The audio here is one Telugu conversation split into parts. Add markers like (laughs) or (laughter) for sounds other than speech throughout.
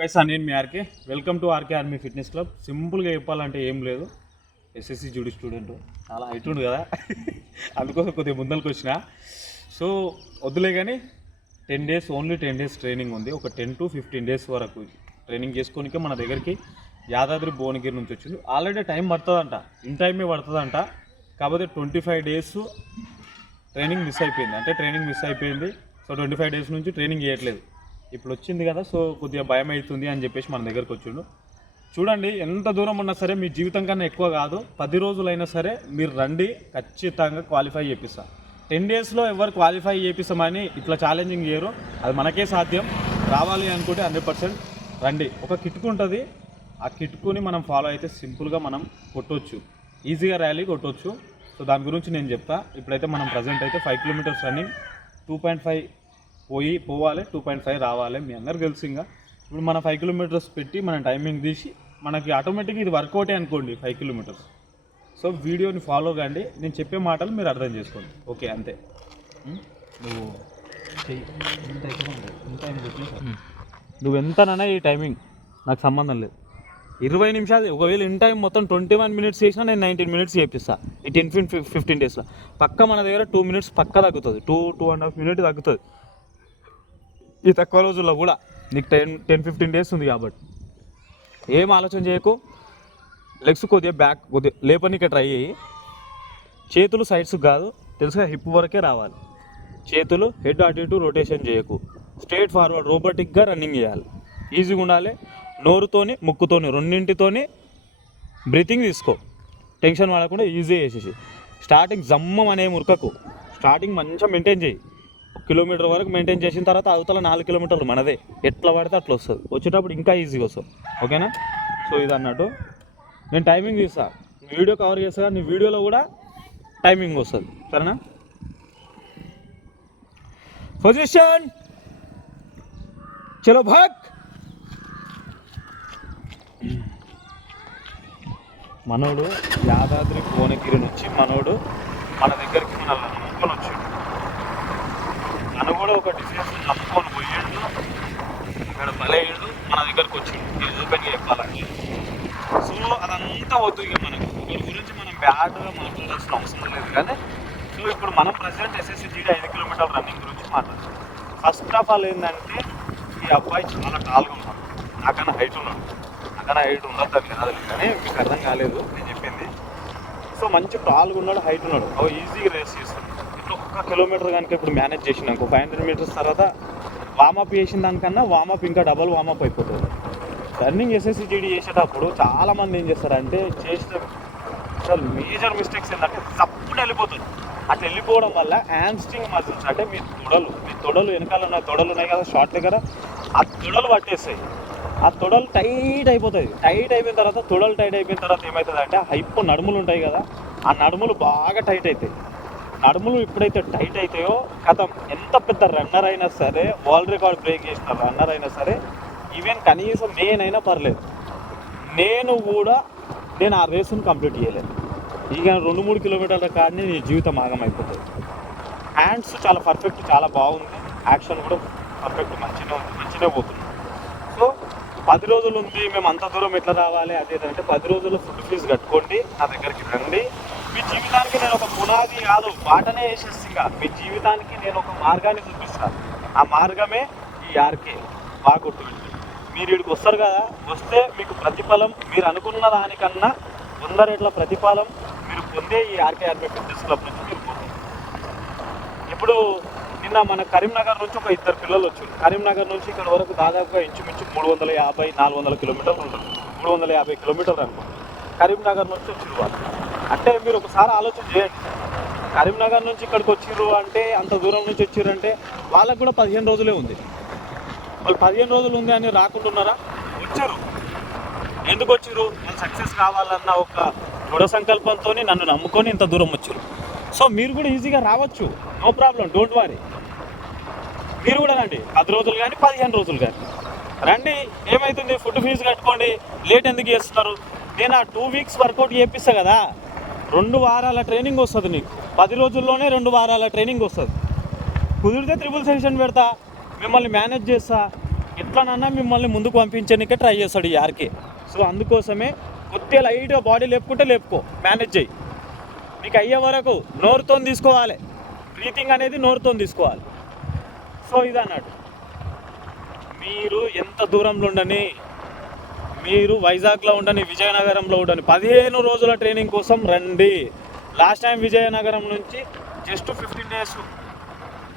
గైస్ నేను మీ RK welcome to RK army fitness club సింపుల్గా చెప్పాలంటే ఏం లేదు. ఎస్ఎస్సి జూడి స్టూడెంట్ చాలా హైట్ ఉంది కదా. (laughs) అందుకోసం కొద్దిగా ముందరికి వచ్చిన. సో వద్దులే కానీ ten days only ten days training ఉంది. ఒక టెన్ టు ఫిఫ్టీన్ డేస్ వరకు ట్రైనింగ్ చేసుకోనికే మన దగ్గరికి యాదాద్రి భువనగిరి నుంచి వచ్చింది. ఆల్రెడీ టైం పడుతుందంట. ఇన్ టైమే పడుతుందంట. కాకపోతే twenty five days training miss అయిపోయింది. అంటే ట్రైనింగ్ మిస్ అయిపోయింది. సో ట్వంటీ ఫైవ్ డేస్ నుంచి ట్రైనింగ్ చేయట్లేదు. ఇప్పుడు వచ్చింది కదా సో కొద్దిగా భయం అవుతుంది అని చెప్పేసి మన దగ్గరకు వచ్చిండు. చూడండి ఎంత దూరం ఉన్నా సరే మీ జీవితం కన్నా ఎక్కువ కాదు. పది రోజులైనా సరే మీరు రండి ఖచ్చితంగా క్వాలిఫై చేపిస్తా. టెన్ డేస్లో ఎవరు క్వాలిఫై చేపిస్తామని ఇట్లా ఛాలెంజింగ్ చేయరు. అది మనకే సాధ్యం. రావాలి అనుకుంటే హండ్రెడ్ పర్సెంట్ రండి. ఒక కిట్కు ఉంటుంది. ఆ కిట్కుని మనం ఫాలో అయితే సింపుల్గా మనం కొట్టవచ్చు ఈజీగా ర్యాలీ కొట్టవచ్చు సో దాని గురించి నేను చెప్తా. ఇప్పుడైతే మనం ప్రజెంట్ అయితే five kilometres running two point five పోయి పోవాలి టూ పాయింట్ ఫైవ్ రావాలి మీ అందరికి తెలుసు ఇంకా. ఇప్పుడు మనం ఫైవ్ కిలోమీటర్స్ పెట్టి మనం టైమింగ్ తీసి మనకి ఆటోమేటిక్గా ఇది వర్కౌటే అనుకోండి ఫైవ్ కిలోమీటర్స్ సో వీడియోని ఫాలో కండి. నేను చెప్పే మాటలు మీరు అర్థం చేసుకోండి. ఓకే అంతే? నువ్వు. నువ్వు ఎంతనన్నా ఈ టైమింగ్ నాకు సంబంధం లేదు. ఇరవై నిమిషాలు ఒకవేళ ఇన్ టైం మొత్తం ట్వంటీ వన్ మినిట్స్ చేసినా నేను నైన్టీన్ మినిట్స్ చేపిస్తా. ఈ టెన్ ఫిఫ్టీన్ డేస్లో పక్క మన దగ్గర టూ మినిట్స్ పక్క తగ్గుతుంది. Two two and half minute తగ్గుతుంది. ఈ తక్కువ రోజుల్లో కూడా నీకు టెన్ టెన్ ఫిఫ్టీన్ డేస్ ఉంది కాబట్టి ఏం ఆలోచన చేయకు. లెగ్స్ కొద్దిగా బ్యాక్ కొద్దిగా లేపనీకే ట్రై చేయి. చేతులు సైడ్స్ కాదు తెలుసుగా హిప్ వరకే రావాలి. చేతులు హెడ్ అటు ఇటు రొటేషన్ చేయకు. స్ట్రేట్ ఫార్వర్డ్ రోబోటిక్గా రన్నింగ్ చేయాలి. ఈజీగా ఉండాలి. నోరుతోని ముక్కుతోని రెండింటితోని బ్రీతింగ్ తీసుకో. టెన్షన్ పడకుండా ఈజీ చేసేసి స్టార్టింగ్ జమ్మం అనే మురకకు. స్టార్టింగ్ మంచిగా మెయింటైన్ చేయి. కిలోమీటర్ వరకు మెయింటైన్ చేసిన తర్వాత అవతల నాలుగు కిలోమీటర్లు మనదే. ఎట్లా పడితే అట్లా వస్తుంది. వచ్చేటప్పుడు ఇంకా ఈజీగా వస్తుంది. ఓకేనా? సో ఇది అన్నట్టు. నేను టైమింగ్ తీస్తా. వీడియో కవర్ చేస్తా నీ వీడియోలో కూడా టైమింగ్ వస్తుంది. సరేనా? పొజిషన్ చలో భాగ్. మనోడు యాదాద్రి భువనగిరి నుంచి మనోడు మన దగ్గరికి మన నమ్ముకొని వచ్చాడు. తను కూడా ఒక డిసిజన్ నమ్ముకొని పోయాడు. ఇక్కడ బలయ్యాడు మన దగ్గరకు వచ్చాడు. ఇది ఓపెన్గా చెప్పాలంటే. సో అదంతా వద్దు ఇక మనకు. ఒకరి గురించి మనం బ్యాడ్గా మాట్లాడాల్సిన అవసరం లేదు. కానీ సో ఇప్పుడు మనం ప్రజెంట్ ఎస్ఎస్సి జీడీ ఐదు కిలోమీటర్ల రన్నింగ్ గురించి మాట్లాడుతున్నాం. ఫస్ట్ ఆఫ్ ఆల్ ఏంటంటే ఈ అబ్బాయి చాలా టాల్గా ఉన్నాడు. నాకన్నా హైట్ ఉన్నాడు. నాకన్నా హైట్ ఉండదు కాదు కానీ మీకు అర్థం కాలేదు నేను చెప్పింది. సో మంచి టాల్గా ఉన్నాడు హైట్ ఉన్నాడు. ఈజీగా రేస్ చేస్తాడు ఒక్క కిలోమీటర్ కనుక ఇప్పుడు మేనేజ్ చేసినాక ఫైవ్ హండ్రెడ్ మీటర్స్ తర్వాత వామప్ చేసిన దానికన్నా వామప్ ఇంకా డబల్ వామప్ అయిపోతుంది. రన్నింగ్ ఎస్ఎస్సి జీడీ చేసేటప్పుడు చాలామంది ఏం చేస్తారంటే చేస్తే అసలు మేజర్ మిస్టేక్స్ ఏంటంటే తప్పుడు వెళ్ళిపోతుంది అట్లా వెళ్ళిపోవడం వల్ల హ్యామ్స్ట్రింగ్ మజిల్స్ అంటే మీ తొడలు మీ తొడలు వెనకాల ఉన్న తొడలు ఉన్నాయి కదా షార్ట్ దగ్గర ఆ తొడలు పట్టేస్తాయి. ఆ తొడలు టైట్ అయిపోతుంది టైట్ అయిపోయిన తర్వాత తొడలు టైట్ అయిపోయిన తర్వాత ఏమవుతుంది అంటే హైప్ నడుములు ఉంటాయి కదా ఆ నడుములు బాగా టైట్ అవుతాయి. నడుములు ఎప్పుడైతే టైట్ అవుతాయో కథం ఎంత పెద్ద రన్నర్ అయినా సరే వరల్డ్ రికార్డ్ బ్రేక్ చేసిన రన్నర్ అయినా సరే ఈవెన్ కనీసం నేనైనా పర్లేదు. నేను కూడా నేను ఆ రేసును కంప్లీట్ చేయలేదు. ఇక రెండు మూడు కిలోమీటర్ల కానీ నీ జీవితం ఆగమైపోతుంది. హ్యాండ్స్ చాలా పర్ఫెక్ట్ చాలా బాగుంది. యాక్షన్ కూడా పర్ఫెక్ట్ మంచిగా ఉంది మంచిగా పోతుంది. సో పది రోజులు ఉంది మేము అంత దూరం ఎట్లా రావాలి అది పది రోజుల్లో ఫుడ్ ఫీజు కట్టుకోండి నా దగ్గరికి రండి. మీ జీవితానికి నేను ఒక పునాది కాదు బాటనే వేసేసి మీ జీవితానికి నేను ఒక మార్గాన్ని చూపిస్తాను. ఆ మార్గమే ఈ ఆర్కే. బాగుంటు మీరు ఇక్కడికి వస్తారు కదా వస్తే మీకు ప్రతిఫలం మీరు అనుకున్న దానికన్నా వంద రేట్ల ప్రతిఫలం మీరు పొందే ఈ ఆర్కే ఆర్మీ ఫిట్నెస్ క్లబ్ నుంచి మీరు పొందే ఇప్పుడు నిన్న మన కరీంనగర్ నుంచి ఒక ఇద్దరు పిల్లలు వచ్చారు. కరీంనగర్ నుంచి ఇక్కడ వరకు దాదాపుగా ఇంచుమించు మూడు వందల యాభై నాలుగు వందల కిలోమీటర్లు ఉంటుంది. మూడు వందల యాభై కిలోమీటర్లు అనుకో కరీంనగర్ నుంచి వచ్చి వాళ్ళు. అంటే మీరు ఒకసారి ఆలోచన చేయండి. కరీంనగర్ నుంచి ఇక్కడికి వచ్చిర్రు అంటే అంత దూరం నుంచి వచ్చిర్రు అంటే వాళ్ళకు కూడా పదిహేను రోజులే ఉంది. వాళ్ళు పదిహేను రోజులు ఉంది అని రాకుండా ఉన్నారా? వచ్చారు ఎందుకు వచ్చిర్రు? నేను సక్సెస్ కావాలన్న ఒక దృఢ సంకల్పంతో నన్ను నమ్ముకొని ఇంత దూరం వచ్చారు సో మీరు కూడా ఈజీగా రావచ్చు. No problem don't worry. మీరు కూడా రండి. పది రోజులు కానీ పదిహేను రోజులు కానీ. రండి. ఏమవుతుంది ఫుడ్ ఫీజు కట్టుకోండి. లేట్ ఎందుకు చేస్తున్నారు? నేను ఆ టూ వీక్స్ వర్కౌట్ చేపిస్తా కదా. రెండు వారాల ట్రైనింగ్ వస్తుంది నీకు. పది రోజుల్లోనే రెండు వారాల ట్రైనింగ్ వస్తుంది. కుదిరితే త్రిబుల్ సెషన్ పెడతా మిమ్మల్ని మేనేజ్ చేస్తా. ఎట్లనన్నా మిమ్మల్ని ముందుకు పంపించడానికే ట్రై చేస్తాడు ఈ ఆర్కే సో అందుకోసమే కొద్దిగా లైట్గా బాడీ లేపుకుంటే లేపుకో మేనేజ్ చేయి. నీకు అయ్యే వరకు నోరుతో తీసుకోవాలి. బ్రీతింగ్ అనేది నోరుతో తీసుకోవాలి. సో ఇది అన్నట్టు మీరు ఎంత దూరంలో ఉండని మీరు వైజాగ్లో ఉండని విజయనగరంలో ఉండని పదిహేను రోజుల ట్రైనింగ్ కోసం రండి. లాస్ట్ టైం విజయనగరం నుంచి just fifteen days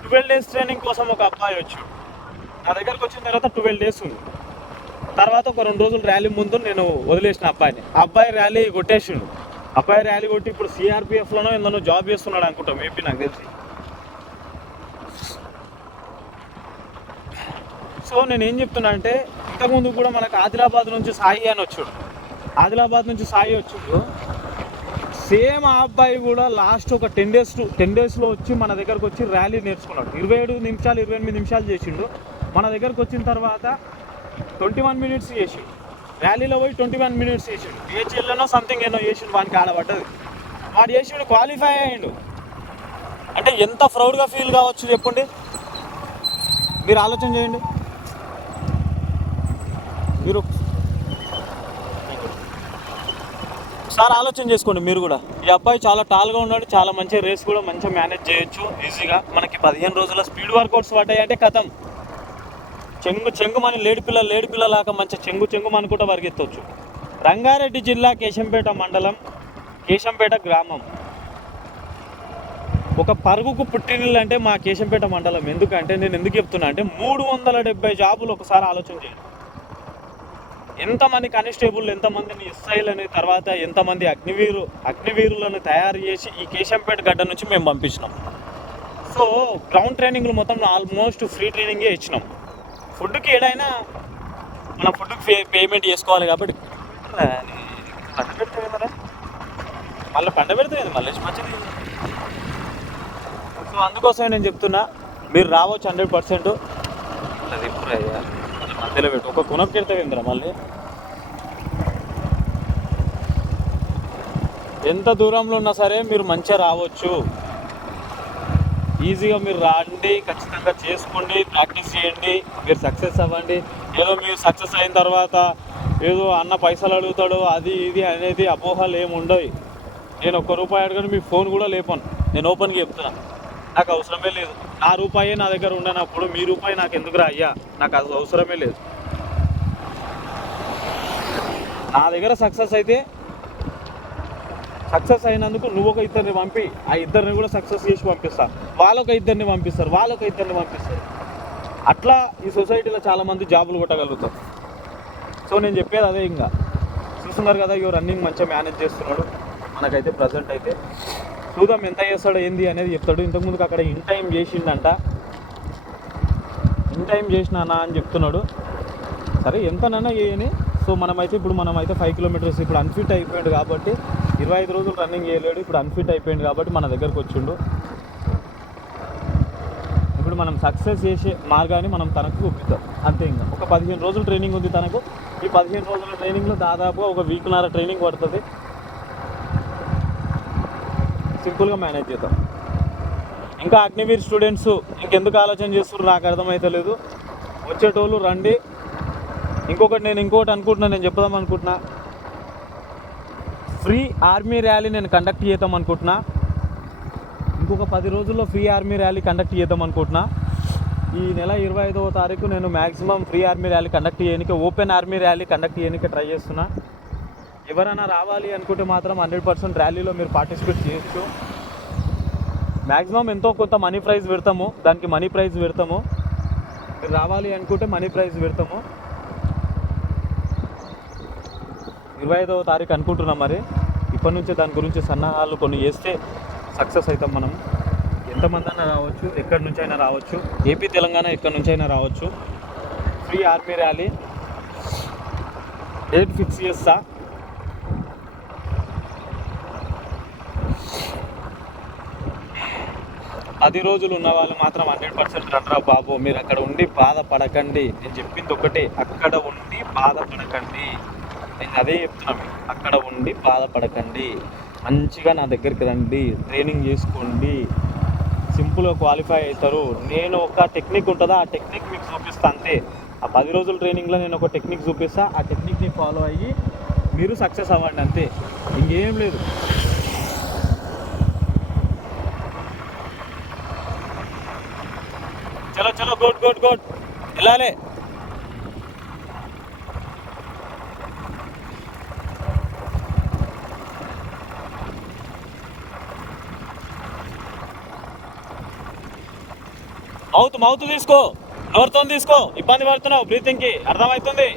twelve days training కోసం ఒక అబ్బాయి వచ్చాడు. నా దగ్గరకు వచ్చిన తర్వాత ట్వెల్వ్ డేస్ ఉంది. తర్వాత ఒక రెండు రోజులు ర్యాలీ ముందు నేను వదిలేసిన అబ్బాయిని. అబ్బాయి ర్యాలీ కొట్టేసిండు. అబ్బాయి ర్యాలీ కొట్టి ఇప్పుడు సిఆర్పిఎఫ్లోనో ఎందులో జాబ్ చేస్తున్నాడు అనుకుంటాం మేబీ నాకు తెలిసి. సో నేను ఏం చెప్తున్నా అంటే ఇంతకుముందు కూడా మనకు ఆదిలాబాద్ నుంచి సాయి అని వచ్చాడు. ఆదిలాబాద్ నుంచి సాయి వచ్చాడు. సేమ్ ఆ అబ్బాయి కూడా లాస్ట్ ఒక టెన్ డేస్ టెన్ డేస్లో వచ్చి మన దగ్గరకు వచ్చి ర్యాలీ నేర్చుకున్నాడు. ఇరవై ఏడు నిమిషాలు ఇరవై ఎనిమిది నిమిషాలు చేసిండు. మన దగ్గరకు వచ్చిన తర్వాత ట్వంటీ వన్ మినిట్స్ చేసిండు. ర్యాలీలో పోయి ట్వంటీ వన్ మినిట్స్ చేసిండు. బిహెచ్ఎల్లోనో సంథింగ్ ఏనో చేసిండు వానికి ఆడబడ్డది. వాడు చేసిండు క్వాలిఫై అయ్యిండు. అంటే ఎంత ప్రౌడ్గా ఫీల్ కావచ్చు చెప్పండి? మీరు ఆలోచన చేయండి మీరు ఒకసారి ఆలోచన చేసుకోండి మీరు కూడా. ఈ అబ్బాయి చాలా టాల్గా ఉన్నాడు చాలా మంచి రేస్ కూడా మంచిగా మేనేజ్ చేయొచ్చు ఈజీగా మనకి పదిహేను రోజుల స్పీడ్ వర్కౌట్స్ పడ్డాయంటే కథం. చెంగు చెంగు మన లేడి పిల్ల లేడి పిల్ల లాగా మంచి చెంగు చెంగు అనుకుంటా పరిగెత్తవచ్చు రంగారెడ్డి జిల్లా కేశంపేట మండలం కేశంపేట గ్రామం. ఒక పరుగుకు పుట్టినిల్లు అంటే మా కేశంపేట మండలం. ఎందుకంటే నేను ఎందుకు చెప్తున్నా అంటే మూడు వందల డెబ్బై జాబులు ఒకసారి ఆలోచన చేయండి. ఎంతమంది కానిస్టేబుల్ ఎంతమందిని ఎస్ఐలని తర్వాత ఎంతమంది అగ్నివీరు అగ్నివీరులను తయారు చేసి ఈ కేశంపేట గడ్డ నుంచి మేము పంపించినాం. సో గ్రౌండ్ ట్రైనింగ్లు మొత్తం ఆల్మోస్ట్ ఫ్రీ ట్రైనింగే ఇచ్చినాం. ఫుడ్కి ఏడైనా మన ఫుడ్కి పే పేమెంట్ చేసుకోవాలి కాబట్టి. మళ్ళీ పండ పెడితే మళ్ళీ మంచిది. సో అందుకోసమే నేను చెప్తున్నా మీరు రావచ్చు హండ్రెడ్ పర్సెంట్. అది ఇప్పుడు అయ్యా ఒక కునప్ కెడతావేంద్రా మళ్ళీ. ఎంత దూరంలో ఉన్నా సరే మీరు మంచిగా రావచ్చు. ఈజీగా మీరు రాండి ఖచ్చితంగా చేసుకోండి ప్రాక్టీస్ చేయండి మీరు సక్సెస్ అవ్వండి. ఏదో మీరు సక్సెస్ అయిన తర్వాత ఏదో అన్న పైసలు అడుగుతాడు అది ఇది అనేది అపోహలు ఏమి ఉండవు. నేను ఒక్క రూపాయి అడగను మీ ఫోన్ కూడా లేపాను. నేను ఓపెన్గా చెప్తాను నాకు అవసరమే లేదు. నా రూపాయి నా దగ్గర ఉండనప్పుడు మీ రూపాయి నాకు ఎందుకురా అయ్యా? నాకు అది అవసరమే లేదు. నా దగ్గర సక్సెస్ అయితే సక్సెస్ అయినందుకు నువ్వు ఒక ఇద్దరిని పంపి ఆ ఇద్దరిని కూడా సక్సెస్ చేసి పంపిస్తా. వాళ్ళొక ఇద్దరిని పంపిస్తారు వాళ్ళొక ఇద్దరిని పంపిస్తారు. అట్లా ఈ సొసైటీలో చాలామంది జాబులు కొట్టగలుగుతారు. సో నేను చెప్పేది అదే ఇంకా. చూస్తున్నారు కదా ఇవి రన్నింగ్ మంచిగా మేనేజ్ చేస్తున్నాడు. మనకైతే ప్రజెంట్ అయితే చూద్దాం ఎంత చేస్తాడో ఏంది అనేది చెప్తాడు. ఇంతకుముందుకు అక్కడ ఇన్ టైం చేసిండంట. ఇన్ టైం చేసినానా అని చెప్తున్నాడు. సరే ఎంతనన్నా చేయని. సో మనమైతే ఇప్పుడు మనమైతే ఫైవ్ కిలోమీటర్స్ ఇప్పుడు అన్ఫిట్ అయిపోయాడు కాబట్టి ఇరవై ఐదు రోజులు రన్నింగ్ చేయలేడు. ఇప్పుడు అన్ఫిట్ అయిపోయింది కాబట్టి మన దగ్గరకు వచ్చిండు. ఇప్పుడు మనం సక్సెస్ చేసే మార్గాన్ని మనం తనకు చూపిద్దాం అంతే ఇంకా. ఒక పదిహేను రోజులు ట్రైనింగ్ ఉంది తనకు. ఈ పదిహేను రోజుల ట్రైనింగ్లో దాదాపుగా ఒక వీక్నర ట్రైనింగ్ పడుతుంది. సింపుల్గా మేనేజ్ చేద్దాం. ఇంకా అగ్నివీర్ స్టూడెంట్స్ ఇంకెందుకు ఆలోచన చేస్తున్నారు? నాకు అర్థమైతలేదు. వచ్చేటోళ్ళు రండి. ఇంకొకటి నేను ఇంకొకటి అనుకుంటున్నా నేను చెప్దాం అనుకుంటున్నా. ఫ్రీ ఆర్మీ ర్యాలీ నేను కండక్ట్ చేద్దాం అనుకుంటున్నా. ఇంకొక పది రోజుల్లో ఫ్రీ ఆర్మీ ర్యాలీ కండక్ట్ చేద్దాం అనుకుంటున్నా. ఈ నెల ఇరవై ఐదవ తారీఖు నేను maximum free army rally conduct చేయడానికి ఓపెన్ ఆర్మీ ర్యాలీ కండక్ట్ చేయడానికి ట్రై చేస్తున్నా. ఎవరైనా రావాలి అనుకుంటే మాత్రం హండ్రెడ్ పర్సెంట్ ర్యాలీలో మీరు పార్టిసిపేట్ చేయొచ్చు. మ్యాక్సిమం ఎంతో కొంత మనీ ప్రైజ్ పెడతాము. దానికి మనీ ప్రైజ్ పెడతాము. మీరు రావాలి అనుకుంటే మనీ ప్రైజ్ పెడతాము. ఇరవై ఐదవ తారీఖు అనుకుంటున్నాం మరి. ఇప్పటి నుంచే దాని గురించి సన్నాహాలు కొన్ని చేస్తే సక్సెస్ అవుతాం మనం. ఎంతమంది అయినా రావచ్చు ఎక్కడి నుంచి అయినా రావచ్చు. ఏపీ తెలంగాణ ఎక్కడి నుంచి అయినా రావచ్చు. Free army rally. Date fix చేస్తా. పది రోజులు ఉన్న వాళ్ళు మాత్రం హండ్రెడ్ పర్సెంట్ రండ్రా బాబు. మీరు అక్కడ ఉండి బాధపడకండి. నేను చెప్పింది ఒకటే అక్కడ ఉండి బాధపడకండి. నేను అదే చెప్తున్నాను అక్కడ ఉండి బాధపడకండి. మంచిగా నా దగ్గరికి రండి. ట్రైనింగ్ చేసుకోండి. సింపుల్గా క్వాలిఫై అవుతారు. నేను ఒక టెక్నిక్ ఉంటుందా? ఆ టెక్నిక్ మీకు చూపిస్తా అంతే. ఆ పది రోజుల ట్రైనింగ్లో నేను ఒక టెక్నిక్ చూపిస్తా. ఆ టెక్నిక్ని ఫాలో అయ్యి మీరు సక్సెస్ అవ్వండి అంతే. ఇంకేం లేదు. చలో చలో గుడ్ గుడ్ గుడ్ వెళ్ళాలి. మౌత్ మౌత్ తీసుకో. నోరుతో తీసుకో? ఇబ్బంది పడుతున్నావు బ్రీతింగ్కి అర్థమవుతుంది.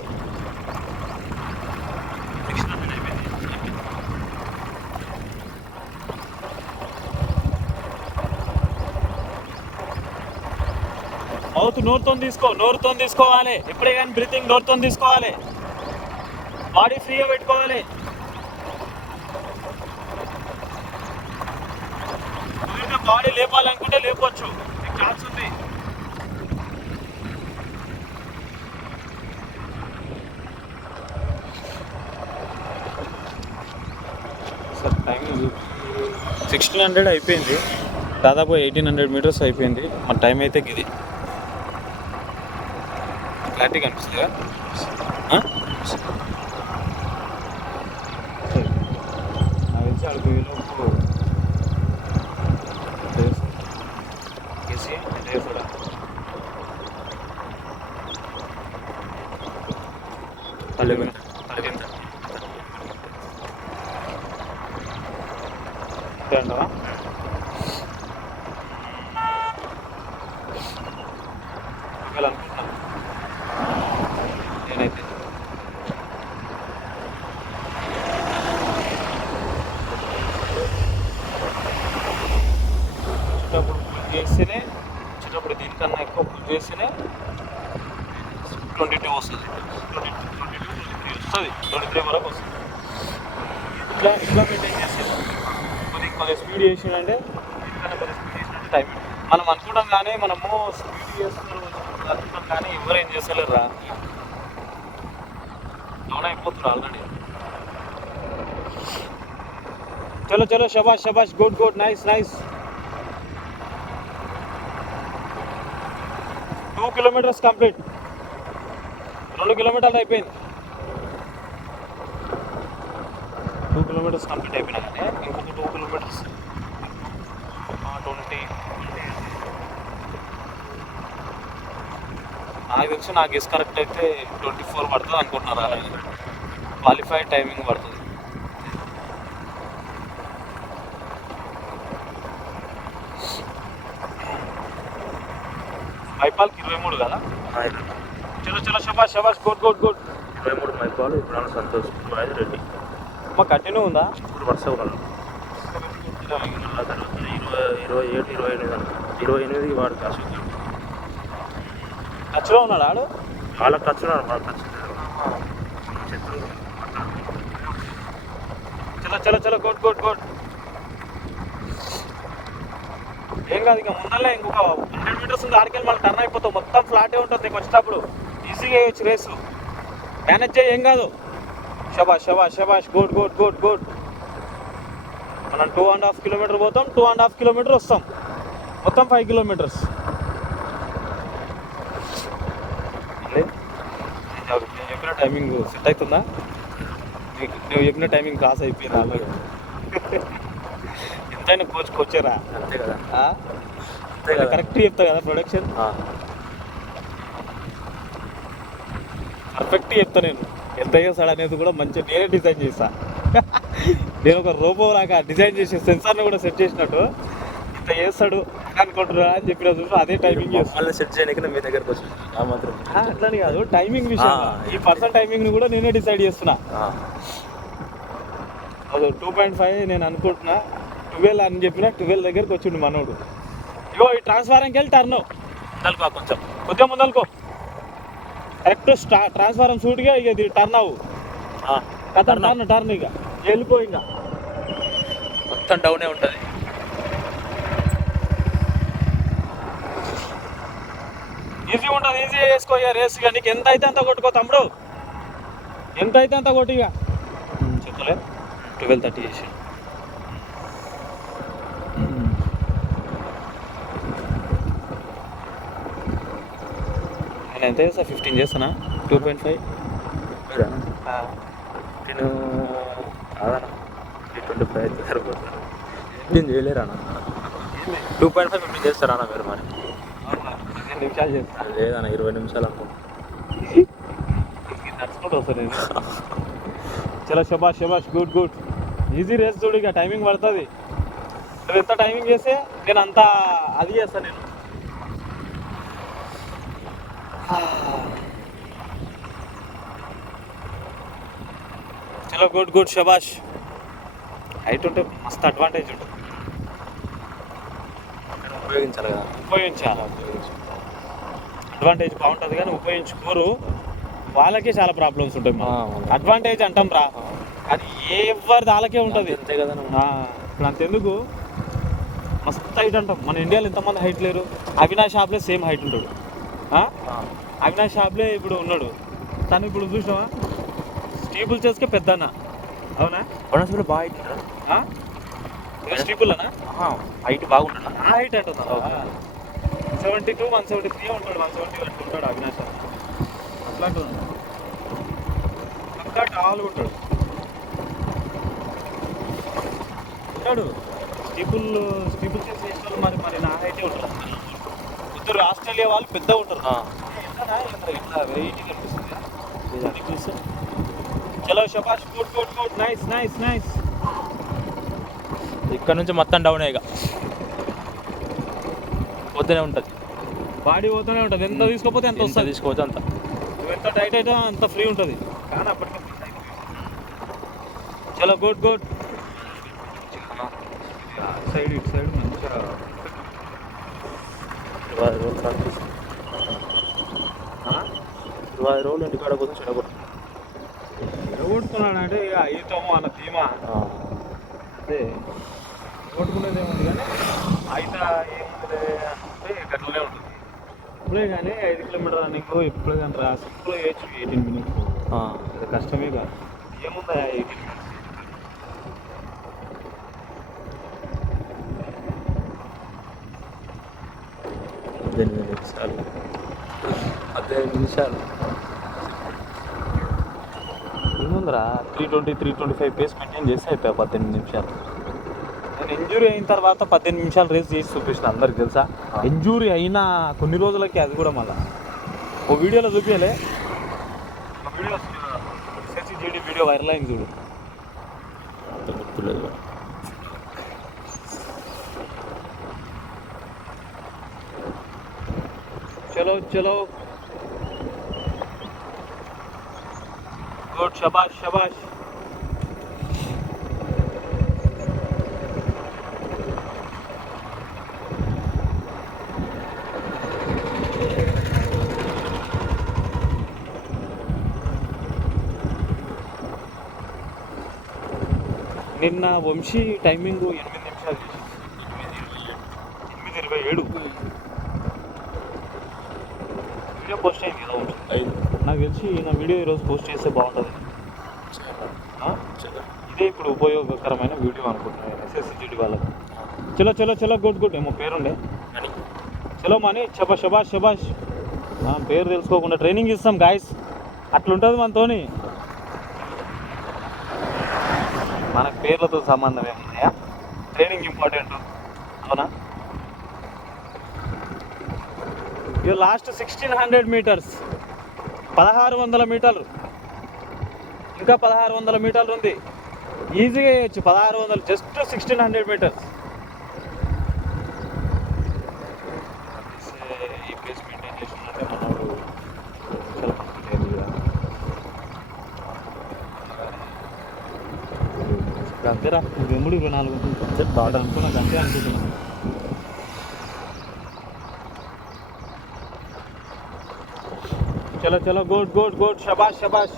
మౌత్ నోరుతో తీసుకో నోరుతో తీసుకోవాలి. ఎప్పుడే కానీ బ్రీతింగ్ నోరుతో తీసుకోవాలి. బాడీ ఫ్రీగా పెట్టుకోవాలి. బాడీ లేపాలనుకుంటే లేపొచ్చు. నీకు ఛాన్స్ ఉంది. సార్ టైం సిక్స్టీన్ హండ్రెడ్ అయిపోయింది. దాదాపు ఎయిటీన్ హండ్రెడ్ మీటర్స్ అయిపోయింది. మన టైం అయితే ఇది క్లారిటీ కనిపిస్తుందా పల్లె పల్లె అంటావా ఒకవేళ అనుకుంటున్నాను నేనైతే వచ్చేటప్పుడు ఫుల్ చేస్తేనే వచ్చేటప్పుడు దీనికన్నా ఎక్కువ ట్వంటీ టూ వస్తుంది. Twenty two twenty two twenty three వస్తుంది. ట్వంటీ త్రీ వరకు వస్తుంది. ఇట్లా ఇట్లా మెయింటైన్ చేసేది. కొద్దిగా కొద్దిగా స్పీడ్ చేసిందంటే దీనికన్నా కొద్దిగా స్పీడ్ చేసినట్టు టైం మనం అనుకోవడం కానీ మనము స్పీడ్ చేస్తున్నారు అనుకోవడం కానీ ఎవరు ఏం చేస్తలేరు రా అయిపోతున్నారు ఆల్రెడీ చలో చలో శబాష్ శబాష్ good good nice nice two kilometers complete. రెండు కిలోమీటర్లు అయిపోయింది. టూ కిలోమీటర్స్ కంప్లీట్ అయిపోయినా కానీ ఇంకొక టూ కిలోమీటర్స్. ట్వంటీ. నాకు తెలిసి నాకు గెస్ కరెక్ట్ అయితే ట్వంటీ ఫోర్ పడుతుంది అనుకుంటున్నారా? క్వాలిఫైడ్ టైమింగ్ పడుతుంది. మైపాల్కి ఇరవై మూడు కదా? చలో చలో శబాష్ శబాష్ గుడ్ గుడ్ గుడ్ ఇరవై మూడు మైపాలు ఇప్పుడు సంతోష్ ఐదు రెడ్డి. మా కంటిన్యూ ఉందా? ఇప్పుడు వరుస ఆ తర్వాత ఇరవై ఇరవై ఏడు ఇరవై ఎనిమిది. ఇరవై ఎనిమిది వాడు అశోక్ టచ్లో ఉన్నాడు ఆడు? వాళ్ళకి టచ్ ఉన్నాడు టచ్ చలో చలో చలో గుడ్ గుడ్ గుడ్ ఏం కాదు ఇక ముందరలే ఇంకొక హండ్రెడ్ మీటర్స్ ఉంది ఆడికెళ్ళి మళ్ళీ టర్న్ అయిపోతావు. మొత్తం ఫ్లాటే ఉంటుంది నీకు వచ్చేటప్పుడు. ఈజీగా వేయచ్చు రేసు మేనేజ్ చేయి ఏం కాదు. శబాష్ శబాష్ శబాష్ గుడ్ గుడ్ గుడ్ గుడ్ మనం టూ అండ్ హాఫ్ కిలోమీటర్ పోతాం టూ అండ్ హాఫ్ కిలోమీటర్ వస్తాం. మొత్తం ఫైవ్ కిలోమీటర్స్ నేను చెప్పిన టైమింగ్ సెట్ అవుతుందా? నువ్వు చెప్పిన టైమింగ్ క్రాస్ అయిపోయింది? అలాగే ఎంతైనా కోచ్ కోచరా అంతే కదా. అంతే కదా. కరెక్ట్ చెప్తా కదా ప్రొడక్షన్ పర్ఫెక్ట్ చెప్తా నేను. ఎంత చేస్తాడు అనేది కూడా మంచిగా నేనే డిజైన్ చేస్తా. నేను ఒక రోబో లాగా డిజైన్ చేసి సెన్సార్ని కూడా సెట్ చేసినట్టు. ఇంత చేస్తాడు అనుకుంటున్నా అని చెప్పిన చూసి అదే టైమింగ్ మమ్మల్ని సెట్ చేయడానికి మీ దగ్గరకు ఆ, అట్లని కాదు టైమింగ్ విషయం. ఈ పర్సన్ టైమింగ్ని కూడా నేనే డిసైడ్ చేస్తున్నా. అది టూ పాయింట్ ఫైవ్ నేను అనుకుంటున్నా. ట్వెల్వ్ అని చెప్పిన ట్వెల్వ్ దగ్గరికి వచ్చిండు మనోడు. ఇగో ఈ ట్రాన్స్ఫారంకి వెళ్ళి టర్న్ ముందరకు ఆ కొంచెం. కొద్దిగా ముందలుకో. కరెక్ట్ స్టా ట్రాన్స్ఫారం సూట్గా ఇక ఇది టర్న్ అవ్వు ఆ, కథ టర్న్ టర్న్ ఇక వెళ్ళిపో ఇంకా మొత్తం డౌనే ఉంటుంది. ఈజీ ఉంటుంది ఈజీ చేసుకో ఇక రేస్ ఇక నీకు ఎంత అయితే అంత కొట్టుకో తమ్ముడు. ఎంత అయితే అంత కొట్టు ఇక చెప్పలే. ట్వెల్వ్ థర్టీ చేసి నేను ఎంత చేస్తా ఫిఫ్టీన్ చేస్తానా? టూ పాయింట్ ఫైవ్ ఫిఫ్టీన్ కాదన్నా ట్వంటీ ఫైవ్ అయితే సరిపోతుంది ఫిఫ్టీన్ చేయలేరా టూ పాయింట్ ఫైవ్ ఫిఫ్టీన్ చేస్తారా మీరు మరి? నిమిషాలు చేస్తా. లేదన్న ఇరవై నిమిషాలు అనుకో. నడుచుకుంటూ వస్తా నేను. చలో శబాష్ శబాష్ గుడ్ గుడ్ ఈజీ రేస్ చూడు ఇక టైమింగ్ పడుతుంది. నువ్వు ఎంత టైమింగ్ చేస్తే నేను అంత అది చేస్తాను నేను. చలో గుడ్ గుడ్ శబాష్ హైట్ ఉంటే మస్తు అడ్వాంటేజ్ ఉంటుంది. ఉపయోగించాలి కదా. ఉపయోగించాలి. అడ్వాంటేజ్ బాగుంటుంది కానీ ఉపయోగించుకోరు. వాళ్ళకే చాలా ప్రాబ్లమ్స్ ఉంటాయి. అడ్వాంటేజ్ అంటాం రా. అది ఎవరి వాళ్ళకే ఉంటుంది. అంతే కదా ఆ, ఇప్పుడు అంతెందుకు? మస్తు హైట్ అంటాం. మన ఇండియాలో ఎంతమంది హైట్ లేరు? అవినాష్ షాప్లే సేమ్ హైట్ ఉంటాడు? అవినాష్ షాప్లే ఇప్పుడు ఉన్నాడు. తను ఇప్పుడు చూసినావా? స్టీపుల్ చేసుకే పెద్దన్న. అవునా? వనస్పతి బాగా అవుతుందా స్టీపుల్ అనా హైట్ బాగుంటుందా హైట్ అంటుందా? Seventy two one seventy three ఉంటాడు వన్ సెవెంటీ అట్లా ఉంటాడు అవినాష్ అట్లాంటి పక్కా టాల్ ఉంటాడు. ఉంటాడు స్టీపుల్ స్టీపుల్ చేసి మరి మరి నా హైటే ఉంటారు ఇద్దరు ఆస్ట్రేలియా వాళ్ళు పెద్ద ఉంటారు? ఇట్లా- కనిపిస్తుంది చలో శబాష్ good good good nice nice nice. ఇక్కడ నుంచి మొత్తం డౌన్ ఇక. పొద్దునే ఉంటుంది. బాడీ పోతూనే ఉంటుంది. ఎంత తీసుకోపోతే ఎంత వస్తుంది. తీసుకోవచ్చు అంత. ఎంత టైట్ అయితే అంత ఫ్రీ ఉంటుంది. కానీ అప్పటికే. చలో గుడ్ గుడ్. సైడ్ ఇటు సైడ్ ఇరవై రోజులు ప్రాక్టీస్ ఇరవై రోజులు ఇంటికాడ కోసం చెడగొట్టు. అంటే ఇక అయితాము అన్న ధీమా. అదే కొట్టుకునేది ఏముంది కానీ అయితే ఏముంది అంటే గట్లనే ఉంటుంది. ఇప్పుడే కానీ ఐదు కిలోమీటర్ రన్నింగ్ ఇప్పుడే కానీ రా. సింపుల్ చేయొచ్చు ఎయిటీన్ మినిట్స్. అది కష్టమే కాదు. ఏముందా ఎయిటీన్ పద్దెనిమిది నిమిషాలు. పద్దెనిమిది నిమిషాలు. ఏముందిరా? Three twenty three twenty five pace maintain చేసి అయిపోయా పద్దెనిమిది నిమిషాలు. నేను ఇంజురీ అయిన తర్వాత పద్దెనిమిది నిమిషాలు రేస్ చేసి చూపించిన అందరికి తెలుసా? ఇంజురీ అయిన కొన్ని రోజులకి అది కూడా మళ్ళా. ఓ వీడియోలో చూపించలే వీడియో జీడి వీడియో వైరల్ అయింది చూడు. గుర్తులేదు. చలో చలో గుడ్ శబాష్ శబాష్ నిన్న వంశీ టైమింగ్ ఎనిమిది నిమిషాలు చేసింది ఎనిమిది ఇరవై ఏడు వీడియో పోస్ట్ అయింది వంశీ ఐదు నాకు తెలిసి నా వీడియో ఈరోజు పోస్ట్ చేస్తే బాగుంటుంది? ఇదే ఇప్పుడు ఉపయోగకరమైన వీడియో అనుకుంటున్నాను ఎస్ఎస్సిజిడి వాళ్ళకి చలో చలో చలో గుడ్ గుడ్. ఏమో పేరుండే. చలో మనీ. శబా శబాష్ శబాష్ ఆ, పేరు తెలుసుకోకుండా ట్రైనింగ్ ఇస్తాం గాయస్ అట్లుంటుంది మనతోని మనకు పేర్లతో సంబంధం ఏమున్నాయా? ట్రైనింగ్ ఇంపార్టెంట్ అవునా? ఇది లాస్ట్ సిక్స్టీన్ హండ్రెడ్ మీటర్స్ పదహారు వందల మీటర్లు ఇంకా పదహారు వందల మీటర్లు ఉంది ఈజీగా వేయచ్చు పదహారు వందలు జస్ట్ సిక్స్టీన్ హండ్రెడ్ మీటర్స్ ఈ ప్లేస్ వెంబడి ఇరవై నాలుగు బాగా అనుకున్నా అంతే అనుకుంటున్నాను చలో చలో గుడ్ గుడ్ గుడ్ శబాష్ శబాష్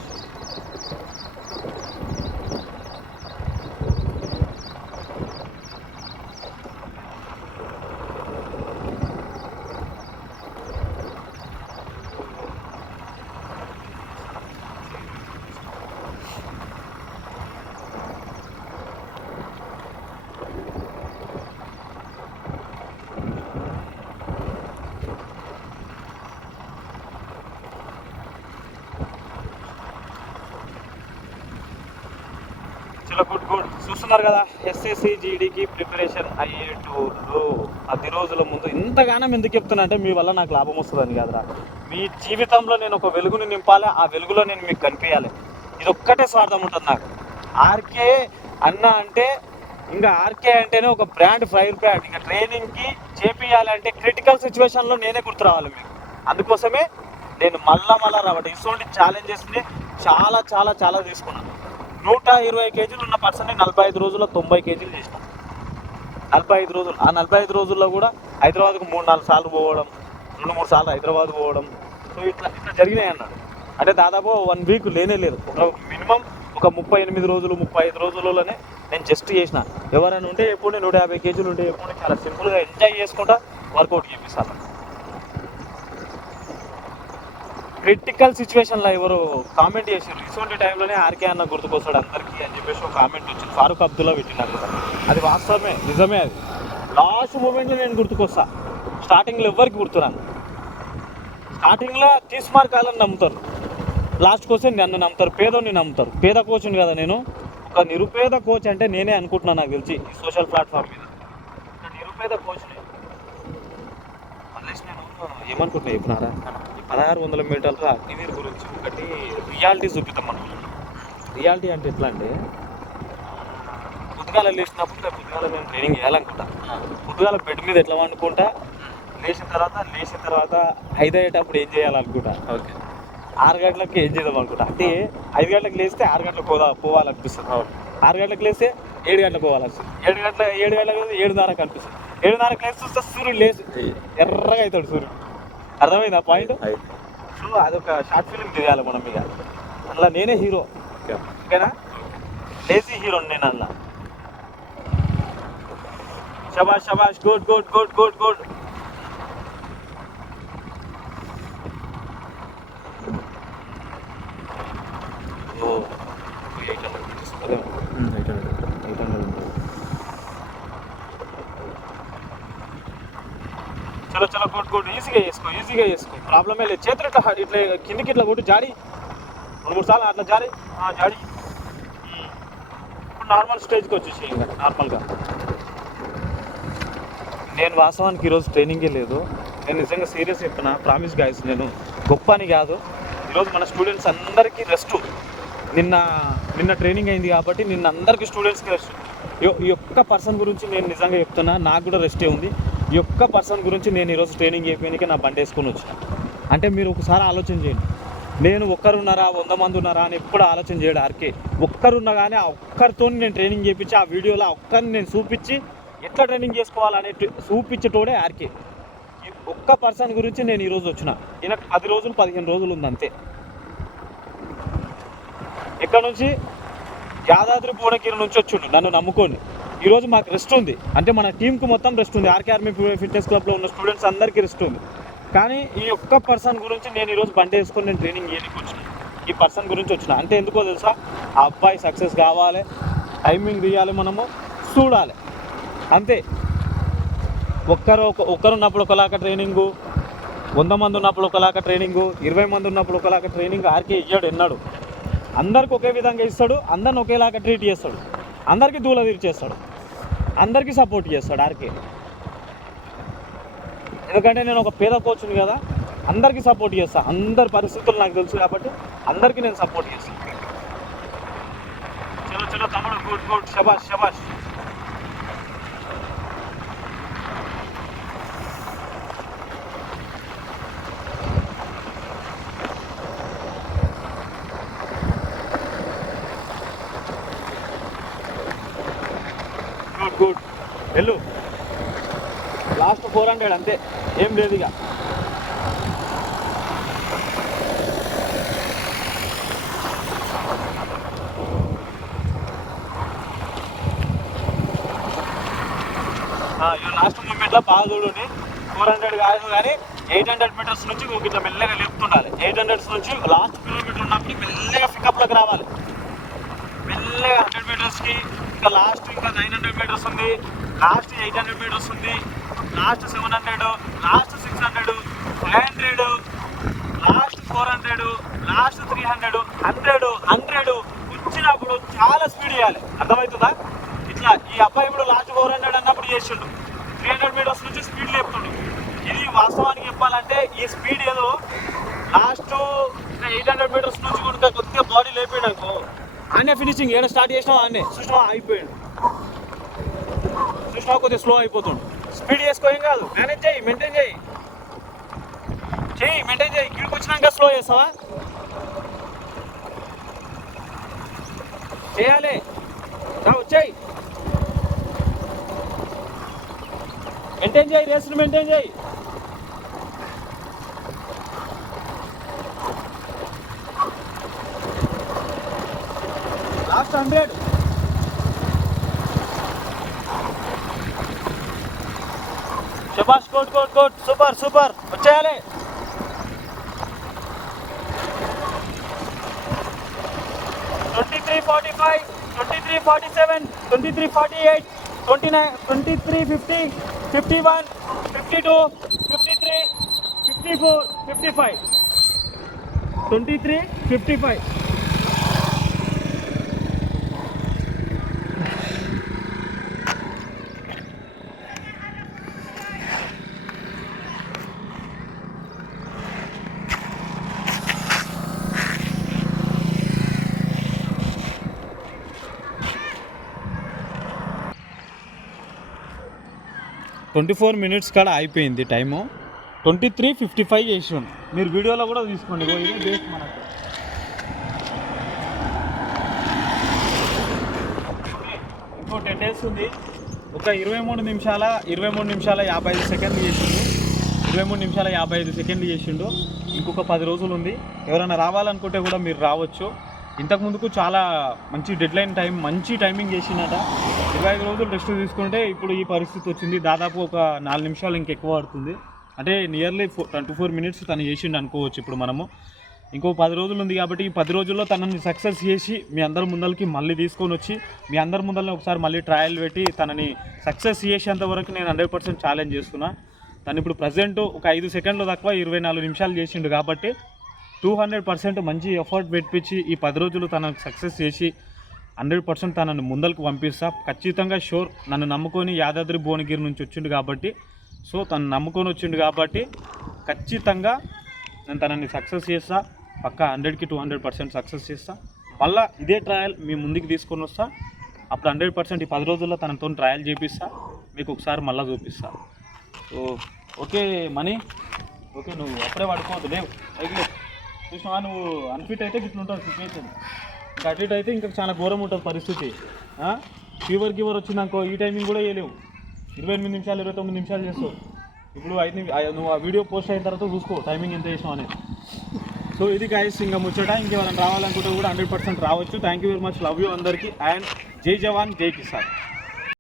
పోటీకి ప్రిపరేషన్ అయ్యేటోళ్ళు పది రోజుల ముందు ఇంతగానం ఎందుకు చెప్తున్నా అంటే మీ వల్ల నాకు లాభం వస్తుందని కాదురా. మీ జీవితంలో నేను ఒక వెలుగుని నింపాలి ఆ వెలుగులో నేను మీకు కనిపించాలి. ఇది ఒక్కటే స్వార్థం ఉంటుంది నాకు. ఆర్కే అన్న అంటే ఇంకా ఆర్కే అంటేనే ఒక బ్రాండ్ ఫైర్ బ్రాండ్ ఇంకా ట్రైనింగ్కి చేపియాలంటే క్రిటికల్ సిచ్యువేషన్లో నేనే గుర్తు రావాలి మీకు. అందుకోసమే నేను మళ్ళా మళ్ళా రావడం. ఇటువంటి ఛాలెంజెస్ని చాలా చాలా చాలా తీసుకున్నాను. నూట ఇరవై కేజీలు ఉన్న పర్సన్ని నలభై ఐదు రోజుల్లో తొంభై కేజీలు చేసినాను నలభై ఐదు రోజులు ఆ నలభై ఐదు రోజుల్లో కూడా హైదరాబాద్కు మూడు నాలుగు సార్లు పోవడం రెండు మూడు సార్లు హైదరాబాద్ పోవడం. సో ఇట్లా ఇట్లా జరిగినాయి అన్నాడు అంటే దాదాపు వన్ వీక్ లేనే లేదు. ఒక మినిమం ఒక ముప్పై ఎనిమిది రోజులు ముప్పై ఐదు రోజులలోనే నేను జస్ట్ చేసిన. ఎవరైనా ఉంటే ఎప్పుడు నూట యాభై కేజీలు ఉంటే ఎప్పుడు చాలా సింపుల్గా ఎంజాయ్ చేసుకుంటా వర్కౌట్ చేపిస్తాను. క్రిటికల్ సిచ్యువేషన్లో ఎవరు కామెంట్ చేశారు ఇటువంటి టైంలోనే ఆర్కే అన్న గుర్తుకొస్తాడు అందరికీ అని చెప్పేసి ఒక కామెంట్ వచ్చింది. ఫారూక్ అబ్దుల్లా పెట్టినారు కదా. అది వాస్తవమే నిజమే అది. లాస్ట్ మూమెంట్లో నేను గుర్తుకొస్తా. స్టార్టింగ్లో ఎవరికి గుర్తురాను? స్టార్టింగ్లో తీసి మార్కాలని నమ్ముతారు. లాస్ట్కి వస్తే నన్ను నమ్ముతారు. పేదోని నమ్ముతారు. పేద కోచ్ని కదా నేను. ఒక నిరుపేద కోచ్ అంటే నేనే అనుకుంటున్నాను నాకు తెలిసి ఈ సోషల్ ప్లాట్ఫామ్ మీద. నిరుపేద కోచ్ని ఏమనుకుంటున్నా చెప్పినారా ఈ పదహారు వందల మీటర్ల అగ్నివీర్ గురించి ఒకటి రియాలిటీ చూపిద్దాం మనం. రియాలిటీ అంటే ఎట్లా అంటే పొద్దుగాల లేచినప్పుడు రేపు పొద్దుగాల నేను ట్రైనింగ్ చేయాలనుకుంటా. పొద్దుగాల బెడ్ మీద ఎట్లా వండుకుంటా? లేచిన తర్వాత లేచిన తర్వాత ఐదు అయ్యేటప్పుడు ఏం చేయాలనుకుంటా? ఓకే. ఆరు గంటలకు ఏం చేద్దాం అనుకుంటా? అంటే ఐదు గంటలకు లేస్తే ఆరు గంటలకు పోదా పోవాలనిపిస్తుంది. ఆరు గంటలకు లేస్తే ఏడు గంటలకు పోవాలనిపిస్తుంది. ఏడు గంటల ఏడు గంటలకు లేస్తే ఏడున్నరకు అనిపిస్తుంది. ఏడున్నరకు లేచి చూస్తే సూర్యుడు లేచి ఎర్రగా అవుతాడు సూర్యుడు. అర్థమైంది ఆ పాయింట్ సో అదొక షార్ట్ ఫిలిం తీయాలి మనం ఇక. అందులో నేనే హీరో ఓకే ఓకేనా? లేజీ హీరో నేను అందులో శబాష్ శబాష్ good good good good good ఓ ఎయిట్ హండ్రెడ్ తీసుకోలేము ఎయిట్ హండ్రెడ్ చలో గుడ్ గుడ్ ఈజీగా చేసుకో ఈజీగా చేసుకో. ప్రాబ్లమే లేదు. చేతులు ఇట్లా ఇట్లా కిందికి ఇట్లా కొట్టి జాడి రెండు మూడు సార్లు అట్లా జాడి జాడి ఇప్పుడు నార్మల్ స్టేజ్కి వచ్చేసి నార్మల్గా నేను వాస్తవానికి ఈరోజు ట్రైనింగే లేదు. నేను నిజంగా సీరియస్ చెప్తున్నా. ప్రామిస్ గాయస్ నేను గొప్ప అని కాదు. ఈరోజు మన స్టూడెంట్స్ అందరికీ రెస్ట్ నిన్న నిన్న ట్రైనింగ్ అయింది కాబట్టి నిన్న అందరికీ స్టూడెంట్స్కి రెస్ట్ ఈ ఒక్క పర్సన్ గురించి నేను నిజంగా చెప్తున్నా. నాకు కూడా రెస్టే ఉంది. ఈ ఒక్క పర్సన్ గురించి నేను ఈరోజు ట్రైనింగ్ చేయడానికి నా బండి వేసుకొని వచ్చిన. అంటే మీరు ఒకసారి ఆలోచన చేయండి. నేను ఒక్కరున్నారా వంద మంది ఉన్నారా అని ఎప్పుడు ఆలోచన చేయడు ఆర్కే. ఒక్కరున్నా కానీ ఆ ఒక్కరితో నేను ట్రైనింగ్ చేయించి ఆ వీడియోలో ఆ ఒక్కరిని నేను చూపించి ఎట్లా ట్రైనింగ్ చేసుకోవాలనే చూపించేటోడే ఆర్కే. ఈ ఒక్క పర్సన్ గురించి నేను ఈరోజు వచ్చిన. ఈయన పది రోజులు పదిహేను రోజులు ఉంది అంతే. ఇక్కడ నుంచి? యాదాద్రి భువనగిరి నుంచి వచ్చిండు నన్ను నమ్ముకొని. ఈరోజు మాకు రెస్ట్ ఉంది. అంటే మన టీంకు మొత్తం రెస్ట్ ఉంది. ఆర్కే ఆర్మీ ఫిట్నెస్ క్లబ్లో ఉన్న స్టూడెంట్స్ అందరికీ రెస్ట్ ఉంది. కానీ ఈ ఒక్క పర్సన్ గురించి నేను ఈరోజు బండి వేసుకొని నేను ట్రైనింగ్ చేయడానికి వచ్చిన. ఈ పర్సన్ గురించి వచ్చిన. అంటే ఎందుకో తెలుసా? ఆ అబ్బాయి సక్సెస్ కావాలి. టైమింగ్ తీయాలి మనము. చూడాలి. అంతే. ఒక్కరు ఒక ఒక్కరు ఉన్నప్పుడు ఒకలాగా ట్రైనింగు వంద మంది ఉన్నప్పుడు ఒకలాగా ట్రైనింగు ఇరవై మంది ఉన్నప్పుడు ఒకలాగా ట్రైనింగ్ ఆర్కే ఇయ్యాడు ఎన్నాడు. అందరికి ఒకే విధంగా ఇస్తాడు. అందరిని ఒకేలాగా ట్రీట్ చేస్తాడు. అందరికీ దూల తీర్చేస్తాడు. అందరికీ సపోర్ట్ చేస్తాడు ఆర్కే. ఎందుకంటే నేను ఒక పేద కోచ్ని కదా అందరికీ సపోర్ట్ చేస్తా. అందరి పరిస్థితులు నాకు తెలుసు కాబట్టి అందరికీ నేను సపోర్ట్ చేస్తాను చలో చలో తమ్ముడు గుడ్ గుడ్. శబాష్ శబాష్ గుడ్ గుడ్ వెళ్ళు లాస్ట్ ఫోర్ హండ్రెడ్ అంతే. ఏం లేదు ఇక. లాస్ట్ మూమెంట్లో బాగా చూడండి. ఫోర్ హండ్రెడ్ కాదు కానీ ఎయిట్ హండ్రెడ్ మీటర్స్ నుంచి ఇట్లా మెల్లగా లేపుతుండాలి ఎయిట్ హండ్రెడ్స్ నుంచి లాస్ట్ కిలోమీటర్ ఉన్నప్పుడు మెల్లగా పికప్లోకి రావాలి. మెల్లగా హండ్రెడ్ మీటర్స్కి ఇంకా లాస్ట్ ఇంకా నైన్ హండ్రెడ్ మీటర్స్ ఉంది. లాస్ట్ ఎయిట్ హండ్రెడ్ మీటర్స్ ఉంది. Last seven hundred last six hundred five hundred last four hundred last three hundred hundred hundred వచ్చినప్పుడు చాలా స్పీడ్ చేయాలి. అర్థమవుతుందా? ఇట్లా ఈ అబ్బాయి ఇప్పుడు లాస్ట్ ఫోర్ హండ్రెడ్ అన్నప్పుడు చేసిండు. త్రీ హండ్రెడ్ మీటర్స్ నుంచి స్పీడ్ లేపుతుండు. ఇది వాస్తవానికి చెప్పాలంటే ఈ స్పీడ్ ఏదో లాస్ట్ ఎయిట్ హండ్రెడ్ మీటర్స్ నుంచి కనుక కొద్దిగా బాడీ లేపాడు అనుకో. అనే ఫినిషింగ్ ఏడ స్టార్ట్ చేసినా అనే సుష్మా అయిపోయాడు. సుష్మా కొద్దిగా స్లో అయిపోతుండు. స్పీడ్ చేసుకో ఏం కాదు. మేనేజ్ చేయి మెయింటైన్ చేయి. చేయి మెయింటైన్ చేయి. ఇక్కడికి వచ్చినాక స్లో చేస్తావా? చేయాలి. రా వచ్చాయి మెయింటైన్ చేయి రేసును మెయింటైన్ చేయి. లాస్ట్ హండ్రెడ్ శబాష్ కోట్ కోట్ కోట్ సూపర్ సూపర్ వచ్చేయాలి twenty three forty five twenty three forty seven twenty three forty eight twenty nine twenty three fifty fifty one fifty two fifty three fifty four fifty five twenty three fifty five twenty four minutes కాడ అయిపోయింది time. Twenty three fifty five చేసాం మీరు వీడియోలో కూడా తీసుకోండి. ఇదే బేస్ మనకు. ఇంకో టెన్ డేస్ ఉంది. ఒక ఇరవై మూడు నిమిషాల ఇరవై మూడు నిమిషాల యాభై ఐదు సెకండ్లు చేసిండు. ఇరవై మూడు నిమిషాల యాభై ఐదు సెకండ్లు చేసిండు. ఇంకొక పది రోజులు ఉంది. ఎవరైనా రావాలనుకుంటే కూడా మీరు రావచ్చు. ఇంతకు ముందుకు చాలా మంచి డెడ్లైన్ టైం మంచి టైమింగ్ చేసినట ఇరవై ఐదు రోజులు రెస్ట్ తీసుకుంటే ఇప్పుడు ఈ పరిస్థితి వచ్చింది. దాదాపు ఒక నాలుగు నిమిషాలు ఇంకెక్కువ పడుతుంది. అంటే nearly four twenty four minutes తను చేసిండు అనుకోవచ్చు ఇప్పుడు మనము. ఇంకో పది రోజులు ఉంది కాబట్టి ఈ పది రోజుల్లో తనని సక్సెస్ చేసి మీ అందరి ముందరికి మళ్ళీ తీసుకొని వచ్చి మీ అందరి ముందరనే ఒకసారి మళ్ళీ ట్రయల్ పెట్టి తనని సక్సెస్ చేసేంత వరకు నేను హండ్రెడ్ పర్సెంట్ ఛాలెంజ్ చేస్తున్నా. తను ఇప్పుడు ప్రజెంట్ ఒక ఐదు సెకండ్లు తక్కువ ఇరవై నాలుగు నిమిషాలు చేసిండు కాబట్టి టూ హండ్రెడ్ పర్సెంట్ మంచి ఎఫర్ట్ పెట్టించి ఈ పది రోజులు తనకు సక్సెస్ చేసి హండ్రెడ్ పర్సెంట్ తనను ముందరకు పంపిస్తా. ఖచ్చితంగా షూర్. నన్ను నమ్ముకొని యాదాద్రి భువనగిరి నుంచి వచ్చిండు కాబట్టి. సో తను నమ్ముకొని వచ్చిండు కాబట్టి ఖచ్చితంగా నేను తనని సక్సెస్ చేస్తా. పక్క హండ్రెడ్కి టూ హండ్రెడ్ పర్సెంట్ సక్సెస్ చేస్తా. మళ్ళీ ఇదే ట్రయల్ మీ ముందుకు తీసుకొని వస్తా. అప్పుడు హండ్రెడ్ పర్సెంట్ ఈ పది రోజుల్లో తనతో ట్రయల్ చేపిస్తా. మీకు ఒకసారి మళ్ళీ చూపిస్తా. So okay money. ఓకే నువ్వు అప్పుడే పడుకోవద్దు. లేవు. పైకి నువ్వు అన్ఫిట్ అయితే ఇట్లా ఉంటుంది సిచ్యువేషన్ ఇంకా అటు ఇటు అయితే ఇంకా చాలా ఘోరం ఉంటుంది పరిస్థితి. ఫీవర్ గివర్ వచ్చిందనుకో ఈ టైమింగ్ కూడా వేయలేవు ఇరవై ఎనిమిది నిమిషాలు ఇరవై తొమ్మిది నిమిషాలు చేస్తావు. ఇప్పుడు ఐదు నువ్వు ఆ వీడియో పోస్ట్ అయిన తర్వాత చూసుకో టైమింగ్ ఎంత చేసినావు అనేది. సో ఇది గాయస్ ఇంకా ముచ్చట. ఇంకేమైనా రావాలనుకుంటే కూడా హండ్రెడ్ పర్సెంట్ రావచ్చు. Thank you very much love you అందరికీ. అండ్ జై జవాన్ జై కిసాన్.